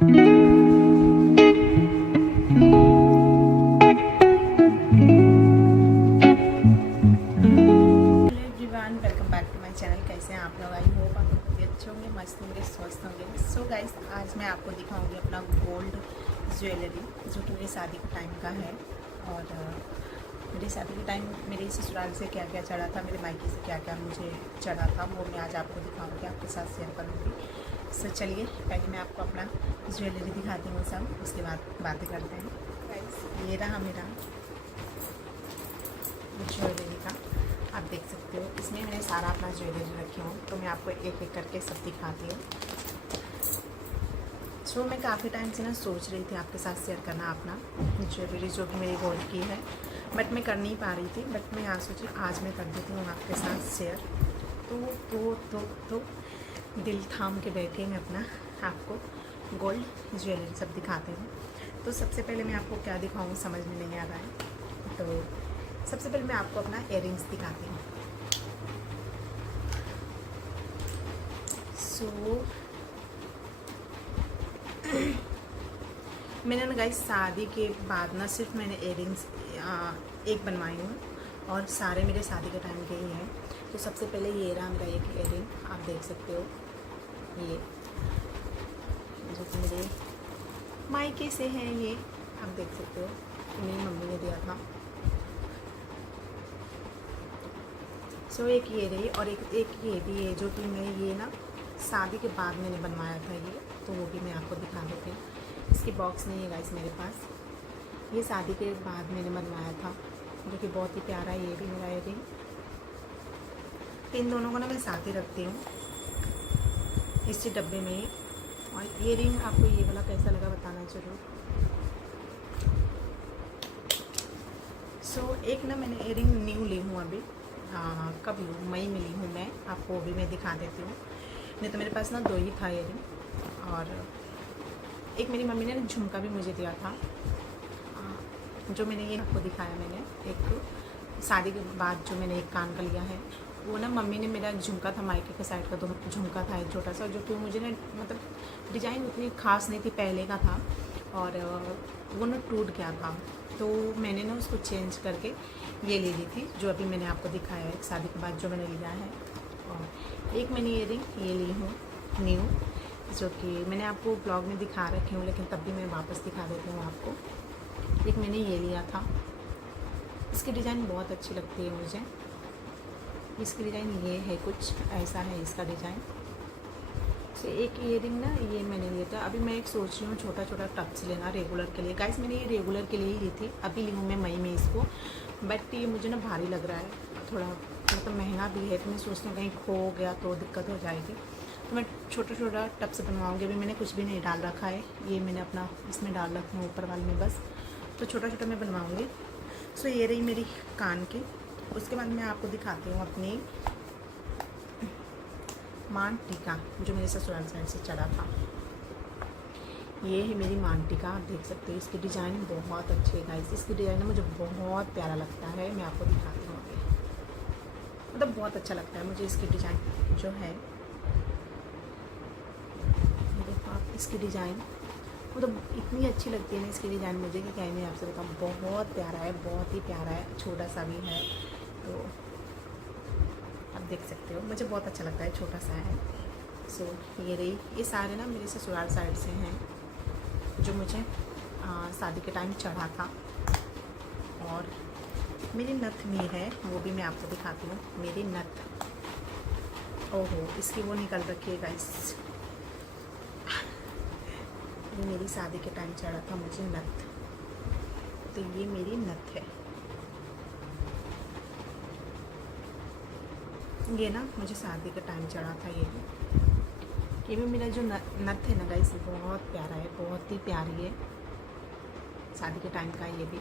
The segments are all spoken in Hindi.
Welcome back to my channel. कैसे हैं आप लोग? आई होप आप लोग भी अच्छे होंगे, मस्त होंगे, स्वस्थ होंगे। सो गाइस, आज मैं आपको दिखाऊंगी अपना गोल्ड ज्वेलरी जो कि मेरी शादी के टाइम का है। और मेरी शादी के टाइम मेरे ससुराल से क्या क्या चढ़ा था, मेरे मायके से क्या क्या मुझे चढ़ा था, वो मैं आज आपको दिखाऊंगी, आपके साथ शेयर करूँगी। सो चलिए, पहले मैं आपको अपना ज्वेलरी दिखाती हूँ सब, उसके बाद बातें करते हैं। गाइस, ये रहा मेरा ज्वेलरी का, आप देख सकते हो। इसमें मैंने सारा अपना ज्वेलरी रखी हूँ, तो मैं आपको एक एक करके सब दिखाती हूँ। सो मैं काफ़ी टाइम से ना सोच रही थी आपके साथ शेयर करना अपना ज्वेलरी जो कि मेरी गोल्ड की है, बट मैं कर नहीं पा रही थी। बट मैं आज सोची आज मैं कर देती हूँ आपके साथ शेयर। तो दिल थाम के बैठे मैं अपना आपको गोल्ड ज्वेलरी सब दिखाते हैं। तो सबसे पहले मैं आपको क्या दिखाऊँ समझ में नहीं आ रहा है। तो सबसे पहले मैं आपको अपना इयररिंग्स दिखाती हूँ। सो मैंने ना गाइस शादी के बाद ना सिर्फ मैंने इयररिंग्स एक बनवाई हूँ, और सारे मेरे शादी के टाइम के ही हैं। तो सबसे पहले ये रहा मेरा एक इयररिंग, आप देख सकते हो, ये जो कि मेरे मायके से है, ये आप देख सकते हो, मेरी मम्मी ने दिया था। सो एक ये रही, और एक ये भी है जो कि मैं ये ना शादी के बाद मैंने बनवाया था ये, तो वो भी मैं आपको दिखा देती हूँ। इसकी बॉक्स नहीं है गाइस मेरे पास, ये शादी के बाद मैंने बनवाया था, जो कि बहुत ही प्यारा है। ये भी मेरा इयररिंग, इन दोनों को ना मैं साथ ही रखती हूँ इसी डब्बे में ही। और इयररिंग आपको ये वाला कैसा लगा बताना ज़रूर। सो एक ना मैंने इयररिंग न्यू ली हूँ अभी, कब लूँ, मई में ली हूँ मैं, आपको वो भी मैं दिखा देती हूँ। नहीं तो मेरे पास ना दो ही था इयररिंग, और एक मेरी मम्मी ने झुमका भी मुझे दिया था, जो मैंने ये आपको दिखाया। मैंने एक शादी के बाद जो मैंने एक कान का लिया है, वो ना मम्मी ने मेरा झुमका था, मायके के साइड का दो झुमका था एक छोटा सा, जो कि मुझे ना मतलब डिज़ाइन उतनी खास नहीं थी, पहले का था, और वो ना टूट गया था। तो मैंने ना उसको चेंज करके ये ले ली थी, जो अभी मैंने आपको दिखाया है, एक शादी के बाद जो मैंने लिया है। और एक मैंने इयररिंग ये ली हूँ न्यू, जो कि मैंने आपको ब्लॉग में दिखा रखी हूँ, लेकिन तब भी मैं वापस दिखा देती हूँ आपको। एक मैंने ये लिया था, इसकी डिज़ाइन बहुत अच्छी लगती है मुझे। इसकी डिज़ाइन ये है, कुछ ऐसा है इसका डिज़ाइन। तो एक इयररिंग ना ये मैंने लिया था। अभी मैं एक सोच रही हूँ छोटा छोटा टप्स लेना रेगुलर के लिए। गाइस, मैंने ये रेगुलर के लिए ही ली थी, अभी ली हूँ मैं मई में इसको, बट ये मुझे ना भारी लग रहा है थोड़ा, मतलब महंगा भी है, तो मैं सोचती हूँ कहीं खो गया तो दिक्कत हो जाएगी। तो मैं छोटा छोटा टप्स बनवाऊँगी। अभी मैंने कुछ भी नहीं डाल रखा है, ये मैंने अपना इसमें डाल रखी हूँ ऊपर वाले में बस, तो छोटा छोटा मैं बनवाऊँगी। सो ये रही मेरी कान की। उसके बाद मैं आपको दिखाती हूँ अपनी मान टीका, जो मेरे ससुराल साइड से चढ़ा था। ये है मेरी मान टीका, आप देख सकते हो। इसकी डिज़ाइन बहुत अच्छी है गाइस, इसकी डिज़ाइन मुझे बहुत प्यारा लगता है। मैं आपको दिखाती हूँ अभी, मतलब बहुत अच्छा लगता है मुझे इसकी डिज़ाइन जो है। देखो आप इसकी डिज़ाइन, मतलब इतनी अच्छी लगती है ना इसकी डिज़ाइन मुझे कि क्या मैं आपसे बताऊँ, बहुत प्यारा है, बहुत ही प्यारा है, छोटा सा भी है। तो आप देख सकते हो, मुझे बहुत अच्छा लगता है, छोटा सा है। सो ये रही, ये सारे ना मेरे ससुराल साइड से हैं, जो मुझे शादी के टाइम चढ़ा था। और मेरी नथ भी है, वो भी मैं आपको दिखाती हूँ। मेरी नथ, ओहो, इसकी वो निकल रखी है गाइस। ये मेरी शादी के टाइम चढ़ा था मुझे नथ, तो ये मेरी नथ है। ये ना मुझे शादी का टाइम चढ़ा था। ये भी मेरा जो नथ है ना गाइस, बहुत प्यारा है, बहुत ही प्यारी है, शादी के टाइम का। ये भी,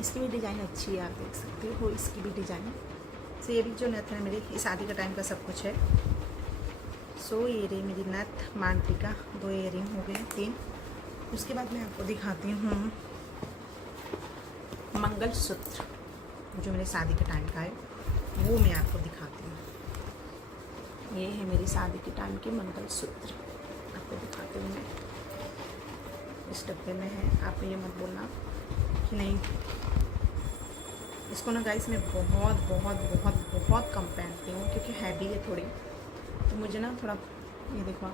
इसकी भी डिज़ाइन अच्छी है, आप देख सकते हो इसकी भी डिज़ाइन। सो ये भी जो नथ है मेरी शादी का टाइम का सब कुछ है। सो ये रही मेरी नथ, मान टीका, दो इयररिंग हो गए, 3। उसके बाद मैं आपको दिखाती हूँ मंगलसूत्र, जो मेरे शादी के टाइम का है, वो मैं आपको दिखाती हूँ। ये है मेरी शादी के टाइम के मंगलसूत्र, आपको दिखाती हूँ मैं। इस डब्बे में है, आप ये मत बोलना कि नहीं। इसको ना गाइस मैं बहुत बहुत बहुत बहुत कम पहनती हूँ क्योंकि हैवी है थोड़ी, तो मुझे ना थोड़ा ये देखो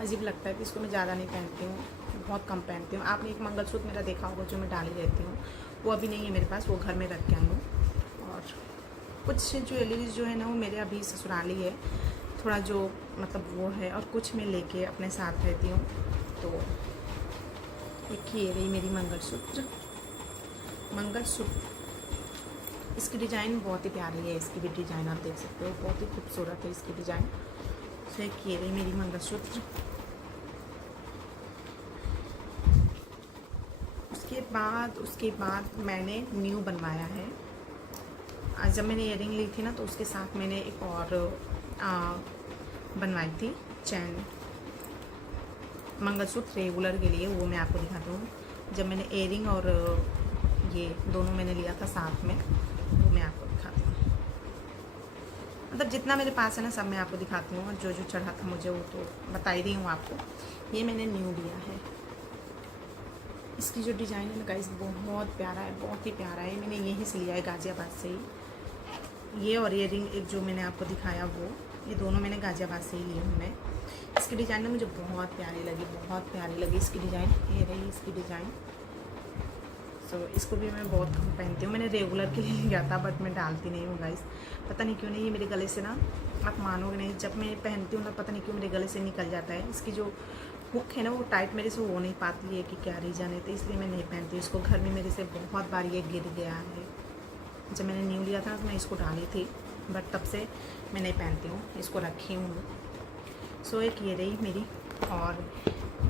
अजीब लगता है कि इसको मैं ज़्यादा नहीं पहनती हूँ, बहुत कम पहनती हूँ। आपने एक मंगलसूत्र मेरा देखा होगा जो मैं डाली रहती हूँ, वो अभी नहीं है मेरे पास, वो घर में रख के आई हूँ। और कुछ ज्वेलरीज जो है ना वो मेरे अभी ससुराली है, थोड़ा जो मतलब वो है, और कुछ मैं लेके अपने साथ रहती हूँ। तो एक ये रही मेरी मंगलसूत्र। इसकी डिज़ाइन बहुत ही प्यारी है, इसकी भी डिज़ाइन आप देख सकते हो, बहुत ही खूबसूरत है इसकी डिज़ाइन। तो एक ये रही मेरी मंगलसूत्र। उसके बाद मैंने न्यू बनवाया है। आज जब मैंने इयररिंग ली थी ना तो उसके साथ मैंने एक और बनवाई थी चैन, मंगलसूत्र रेगुलर के लिए, वो मैं आपको दिखाती हूँ। जब मैंने इयररिंग और ये दोनों मैंने लिया था साथ में, वो मैं आपको दिखाती हूँ। मतलब जितना मेरे पास है ना सब मैं आपको दिखाती हूँ, और जो जो चढ़ा था मुझे वो तो बता ही रही हूँ आपको। ये मैंने न्यू लिया है। इसकी जो डिज़ाइन है ना गाइस बहुत प्यारा है, बहुत ही प्यारा है। मैंने यहीं से लिया है गाज़ियाबाद से ही। ये और ये रिंग एक जो मैंने आपको दिखाया वो, ये दोनों मैंने गाज़ियाबाद से ही लिए हूँ मैं। इसकी डिज़ाइन ना मुझे बहुत प्यारी लगी, बहुत प्यारी लगी इसकी डिज़ाइन। ये रही इसकी डिज़ाइन। सो इसको भी मैं बहुत कम पहनती हूँ, मैंने रेगुलर के लिए लिया था बट मैं डालती नहीं हूँ गाइस, पता नहीं क्यों नहीं। ये मेरे गले से ना, आप मानोगे नहीं, जब मैं पहनती हूँ ना पता नहीं क्यों मेरे गले से निकल जाता है। इसकी जो हुक है ना वो टाइट मेरे से हो नहीं पाती है कि क्या रीज़न है, तो इसलिए मैं नहीं पहनती। इसको घर में मेरे से बहुत बार ये गिर गया है। जब मैंने न्यू लिया था तो मैं इसको डाली थी, बट तब से मैं नहीं पहनती हूँ, इसको रखी हूँ। सो एक ये रही मेरी। और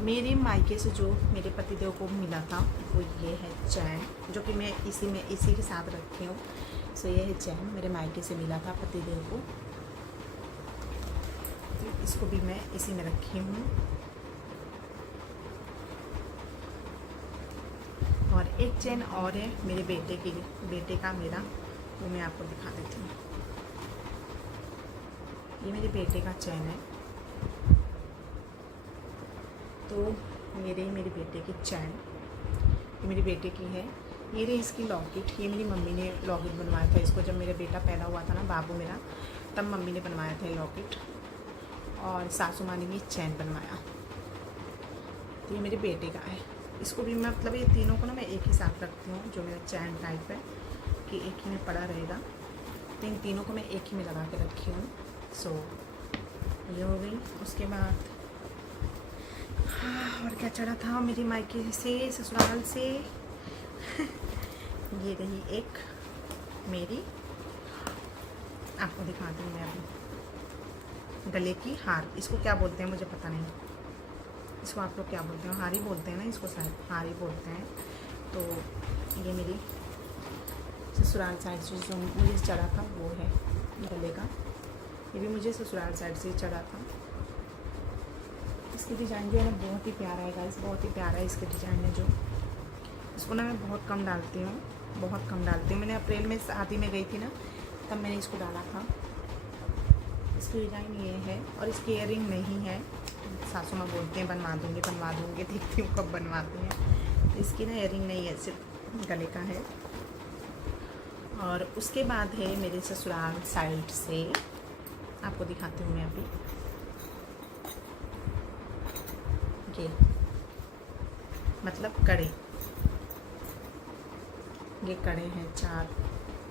मेरे मायके से जो मेरे पतिदेव को मिला था वो ये है चैन, जो कि मैं इसी के साथ रखी हूँ। सो ये है चैन, मेरे मायके से मिला था पतिदेव को, तो इसको भी मैं इसी में रखी हूँ। और एक चैन और है मेरे बेटे का मेरा, वो मैं आपको दिखा देती हूँ। ये मेरे बेटे का चैन है। तो ये रही मेरे बेटे की चैन, ये मेरे बेटे की है। ये रही इसकी लॉकेट, ये मेरी मम्मी ने लॉकेट बनवाया था इसको, जब मेरा बेटा पैदा हुआ था ना, बाबू मेरा, तब मम्मी ने बनवाया था लॉकेट। और सासू माँ ने भी चैन बनवाया। तो ये मेरे बेटे का है। इसको भी मैं मतलब ये तीनों को ना मैं एक ही साथ रखती हूँ, जो मेरा चैन टाइप है कि एक ही में पड़ा रहेगा, तो इन तीनों को मैं एक ही में लगा के रखी हूँ। सो ये हो गई। उसके बाद और क्या चढ़ा था मेरी मायके से, ससुराल से ये रही एक मेरी, आपको दिखाती हूँ मैं अभी, गले की हार। इसको क्या बोलते हैं मुझे पता नहीं, इसको आप लोग क्या बोलते हैं? हार ही बोलते हैं ना इसको, शायद हार ही बोलते हैं। तो ये मेरी ससुराल साइड से जो मुझे चढ़ा था वो है गले का, ये भी मुझे ससुराल साइड से चढ़ा था। इसकी डिज़ाइन जो है ना बहुत ही प्यारा है गाइस, बहुत ही प्यारा है इसकी डिज़ाइन है। जो इसको ना मैं बहुत कम डालती हूँ, बहुत कम डालती हूँ। मैंने अप्रैल में शादी में गई थी ना, तब मैंने इसको डाला था। इसकी डिज़ाइन ये है, और इसकी इयररिंग नहीं है। सासू माँ बोलते हैं बनवा दूँगी, देखती हूँ कब बनवाती हैं। तो इसकी ना इयररिंग नहीं है, सिर्फ गले का है। और उसके बाद है मेरे ससुराल साइड से, आपको दिखाती हूँ मैं अभी। ये मतलब कड़े, ये कड़े हैं 4,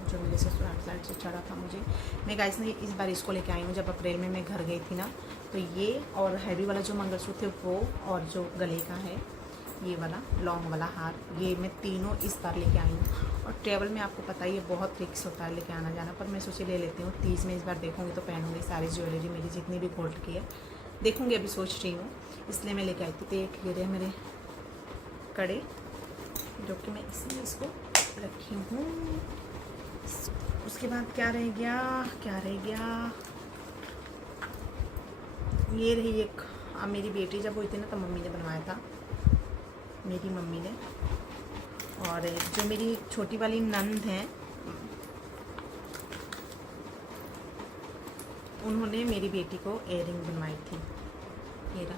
जो मेरे ससुराल साइड से चढ़ा था मुझे। मैं गाइस ने इस बार इसको लेके आई हूँ, जब अप्रैल में मैं घर गई थी ना, तो ये और हैवी वाला जो मंगलसूत्र है वो, और जो गले का है ये वाला लॉन्ग वाला हार, ये मैं तीनों इस बार लेके आई हूँ। और ट्रैवल में आपको पता ही है बहुत रिक्स होता है लेके आना जाना, पर मैं सोचे ले लेती हूँ। 30 में इस बार देखूँगी तो पहनूँगी सारी ज्वेलरी मेरी जितनी भी गोल्ड की है, देखूँगी, अभी सोच रही हूँ, इसलिए मैं लेके आई थी। तो एक ये रहे मेरे कड़े, जो कि मैं इसलिए इसको रखी हूँ। उसके बाद क्या रह गया, ये रही एक, मेरी बेटी जब हुई थी ना, तब मम्मी ने बनवाया था, मेरी मम्मी ने। और जो मेरी छोटी वाली नंद हैं, उन्होंने मेरी बेटी को इयररिंग बनवाई थी। ये रहा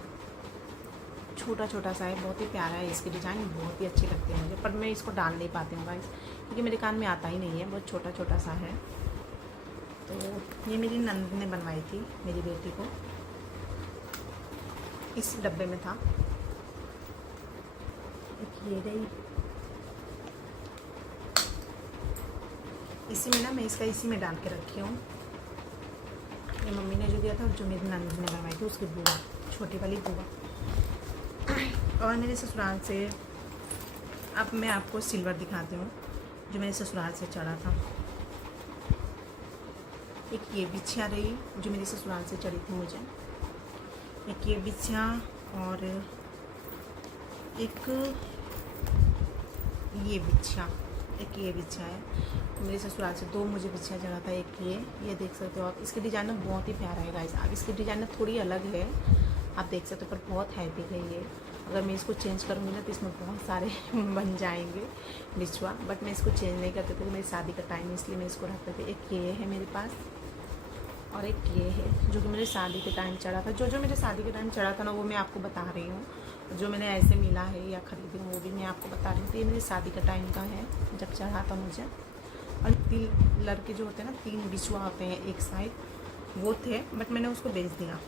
छोटा छोटा सा है, बहुत ही प्यारा है, इसकी डिज़ाइन बहुत ही अच्छी लगती है मुझे, पर मैं इसको डाल नहीं पाती हूँ गाइस, क्योंकि मेरे कान में आता ही नहीं है, बहुत छोटा छोटा सा है। तो ये मेरी नंद ने बनवाई थी मेरी बेटी को, इस डब्बे में था। एक ये रही, इसी में ना मैं इसका इसी में डाल के रखी हूँ। ये मम्मी ने जो दिया था, जो मेरी नंद ने बनवाई थी, उसकी बुआ, छोटी वाली बुआ। और मेरे ससुराल से अब मैं आपको सिल्वर दिखाती हूँ जो मेरे ससुराल से चढ़ा था। एक ये बिछिया रही जो मेरे ससुराल से चढ़ी थी मुझे, एक ये बिछिया, और एक ये बिछिया, एक ये बिछिया है मेरे ससुराल से। दो मुझे बिछिया चढ़ा था, एक ये देख सकते हो आप। इसकी डिज़ाइन ना बहुत ही प्यारा है गाइस। अब इसकी डिज़ाइन ना थोड़ी अलग है, आप देख सकते हो, पर बहुत हैवी है ये। अगर मैं इसको चेंज करूँगी ना तो इसमें बहुत सारे बन जाएंगे बिछुआ, बट मैं इसको चेंज नहीं करती थी, मेरी शादी का टाइम, इसलिए मैं इसको रखते थे। एक ये है मेरे पास, और एक ये है जो कि मेरे शादी के टाइम चढ़ा था। जो मेरे शादी के टाइम चढ़ा था ना, वो मैं आपको बता रही हूँ। जो मैंने ऐसे मिला है या ख़रीदी हूँ, वो भी मैं आपको बता रही हूँ। तो ये मेरे शादी का टाइम का है, जब चढ़ा था मुझे। और 3 लड़के जो होते हैं ना, 3 बिछुआ होते हैं एक साइड, वो थे, बट मैंने उसको बेच दिया,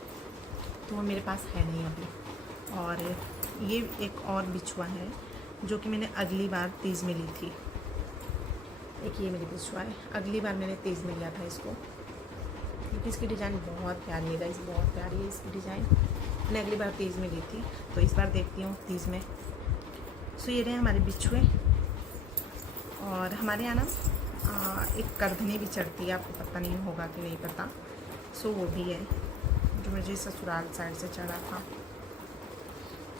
तो वो मेरे पास है नहीं अभी। और ये एक और बिछुआ है जो कि मैंने अगली बार 30 में ली थी। एक ये मेरी बिछुआ है, अगली बार मैंने 30 में लिया था इसको, क्योंकि इसकी डिज़ाइन बहुत प्यारी है गाइस, बहुत प्यारी है इसकी डिज़ाइन। मैंने अगली बार 30 में ली थी, तो इस बार देखती हूँ 30 में। सो ये रहे हमारे बिछुए। और हमारे यहाँ ना एक करधनी भी चढ़ती है, आपको पता नहीं होगा कि नहीं पता। सो वो भी है जो मुझे ससुराल साइड से चढ़ा था।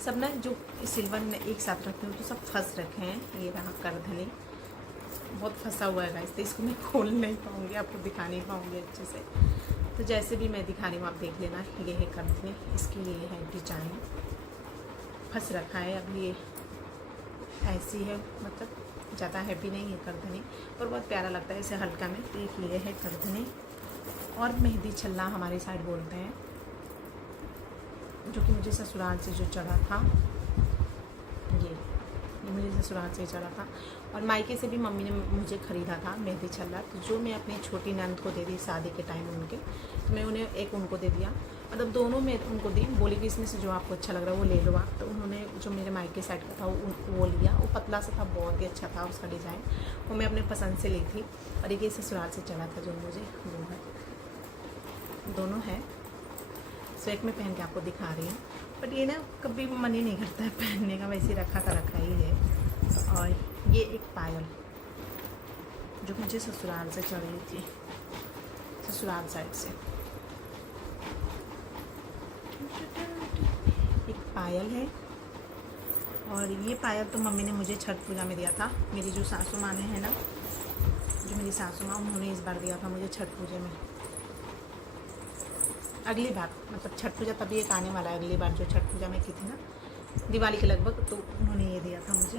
सब ना जो सिल्वर में एक साथ रखे हो तो सब फंस रखे हैं। ये रहा करधनी, बहुत फंसा हुआ है गाइस, तो इसको मैं खोल नहीं पाऊँगी, आपको दिखा नहीं पाऊँगी अच्छे से। तो जैसे भी मैं दिखा रही हूँ आप देख लेना। ये है करधनी, इसकी ये है डिजाइन, फंस रखा है। अब ये ऐसी है, मतलब ज़्यादा हैवी नहीं है करधनी, पर बहुत प्यारा लगता है इसे हल्का में। तो एक ये है करधनी। और मेहंदी छल्ला हमारी साइड बोलते हैं, जो कि मुझे ससुराल से जो चढ़ा था, ये मुझे ससुराल से चढ़ा था। और मायके से भी मम्मी ने मुझे ख़रीदा था मेहंदी छल्ला, तो जो मैं अपनी छोटी नंद को दे दी शादी के टाइम उनके, तो मैं उन्हें एक उनको दे दिया, मतलब दोनों में उनको दी। बोली कि इसमें से जो आपको अच्छा लग रहा है वो ले लो आप। तो उन्होंने जो मेरे मायके साइड का था वो लिया। वो पतला सा था, बहुत ही अच्छा था उसका डिज़ाइन, वो मैं अपने पसंद से ली थी। और एक ये ससुराल से चढ़ा था जो मुझे, वो है, दोनों है। सो एक मैं पहन के आपको दिखा रही हूँ, बट ये ना कभी मन ही नहीं करता है पहनने का, वैसे रखा का रखा ही है। और ये एक पायल जो मुझे ससुराल से चढ़ी थी, ससुराल साइड से। एक पायल है, और ये पायल तो मम्मी ने मुझे छठ पूजा में दिया था। मेरी जो सासू माँ ने है ना, जो मेरी सासू माँ, उन्होंने इस बार दिया था मुझे छठ पूजा में। अगली बार, मतलब छठ पूजा तभी एक आने वाला है, अगली बार जो छठ पूजा में की थी ना, दिवाली के लगभग, तो उन्होंने ये दिया था मुझे।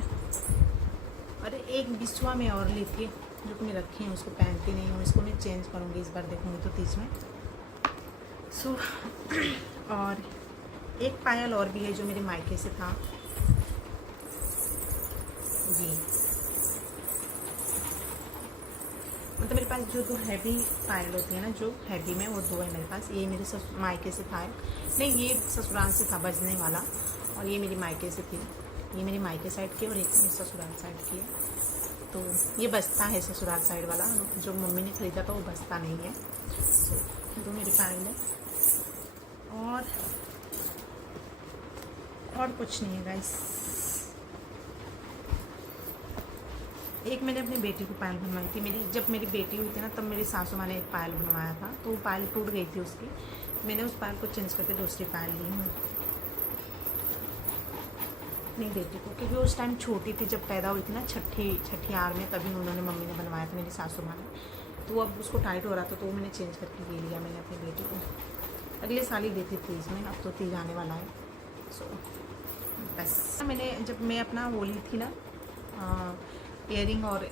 और एक बिछुआ में और ली थी जो कि मैं रखी हूँ, उसको पहनती नहीं हूँ, इसको मैं चेंज करूँगी इस बार, देखूँगी तो 30 में। सो और एक पायल और भी है जो मेरे मायके से था, जी। मतलब मेरे पास जो 2 हैवी पायल होती है ना, जो हैवी में, वो 2 है मेरे पास। ये मेरे मायके से था, नहीं ये ससुराल से था बजने वाला, और ये मेरी मायके से थी। ये मेरी मायके साइड की और एक मेरी ससुराल साइड की है। तो ये बचता है ससुराल साइड वाला, जो मम्मी ने ख़रीदा था वो बचता नहीं है। तो 2 मेरी पायल है, और कुछ नहीं है गाइस। एक मैंने अपनी बेटी को पायल बनवाई थी, जब मेरी बेटी हुई थी ना, तब मेरी सासू माँ ने एक पायल बनवाया था, तो वो पायल टूट गई थी उसकी। मैंने उस पायल को चेंज करके दूसरी पायल ली हूँ अपनी बेटी को, क्योंकि उस टाइम छोटी थी, जब पैदा हुई थी ना, छठी आर में, तभी उन्होंने, मम्मी ने बनवाया था, मेरी सासू माँ ने। तो अब उसको टाइट हो रहा था, तो वो मैंने चेंज करके ले लिया मैंने अपनी बेटी को। अगले साल ही देती 30 में, अब तो 30 आने वाला है। सो बस मैंने, जब मैं अपना वो ली थी ना, इयरिंग और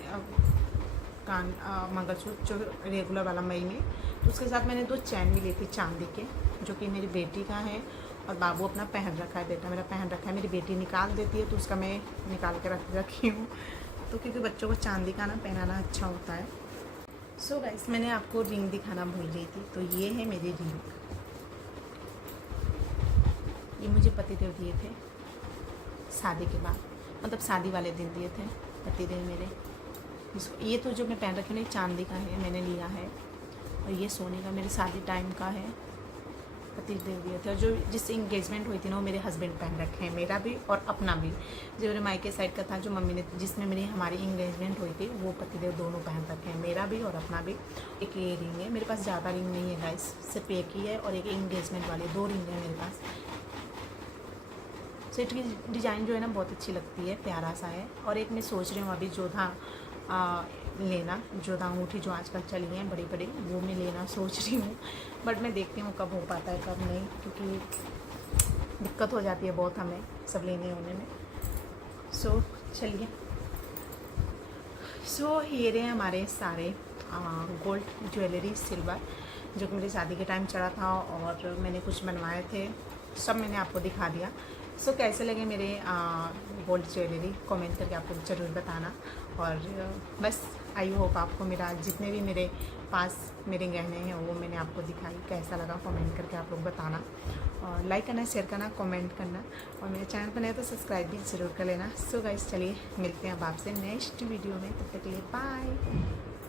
कान मंगलसूत्र जो रेगुलर वाला मई में, तो उसके साथ मैंने 2 चैन भी ली थी चांदी के, जो कि मेरी बेटी का है और बाबू अपना पहन रखा है, बेटा मेरा पहन रखा है। मेरी बेटी निकाल देती है तो उसका मैं निकाल के रखी हूँ, तो क्योंकि बच्चों को चांदी का ना पहनाना अच्छा होता है। सो गाइस, मैंने आपको रिंग दिखाना भूल गई थी, तो ये है मेरी रिंग। ये मुझे पतिदेव दिए थे शादी के बाद, मतलब शादी वाले दिन दिए थे पतिदेव मेरे। इसको ये तो जो मैं पहन रखी हूँ चांदी का है, मैंने लिया है, और ये सोने का मेरी शादी टाइम का है, पतिदेव दिए थे। और जो जिससे इंगेजमेंट हुई थी ना वो मेरे हस्बैंड पहन रखे हैं, मेरा भी और अपना भी। जो मेरे मायके साइड का था, जो मम्मी ने जिसमें हमारी इंगेजमेंट हुई थी, वो पतिदेव दोनों पहन रखे हैं, मेरा भी और अपना भी। एक ये रिंग है, मेरे पास ज़्यादा रिंग नहीं है गाइस, सिर्फ एक ही है, और एक इंगेजमेंट वाली, 2 रिंग है मेरे पास। सेट की डिज़ाइन जो है ना बहुत अच्छी लगती है, प्यारा सा है। और एक मैं सोच रही हूँ अभी जोधा लेना, जोधा अंगूठी जो आजकल चली हैं बड़ी बड़ी, वो मैं लेना सोच रही हूँ, बट मैं देखती हूँ कब हो पाता है कब नहीं, क्योंकि दिक्कत हो जाती है बहुत हमें सब लेने होने में। सो चलिए, सो ये रहे हमारे सारे गोल्ड ज्वेलरी, सिल्वर, जो कि मेरी शादी के टाइम चढ़ा था, और मैंने कुछ बनवाए थे, सब मैंने आपको दिखा दिया। सो कैसे लगे मेरे गोल्ड ज्वेलरी, कमेंट करके आपको ज़रूर बताना। और बस आई होप आपको मेरा जितने भी मेरे पास मेरे गहने हैं वो मैंने आपको दिखाई, कैसा लगा कमेंट करके आप लोग बताना। और लाइक करना, शेयर करना, कमेंट करना, और मेरे चैनल पर नए तो सब्सक्राइब भी ज़रूर कर लेना। सो गाइस, चलिए मिलते हैं अब आपसे नेक्स्ट वीडियो में, तब तक के लिए बाय।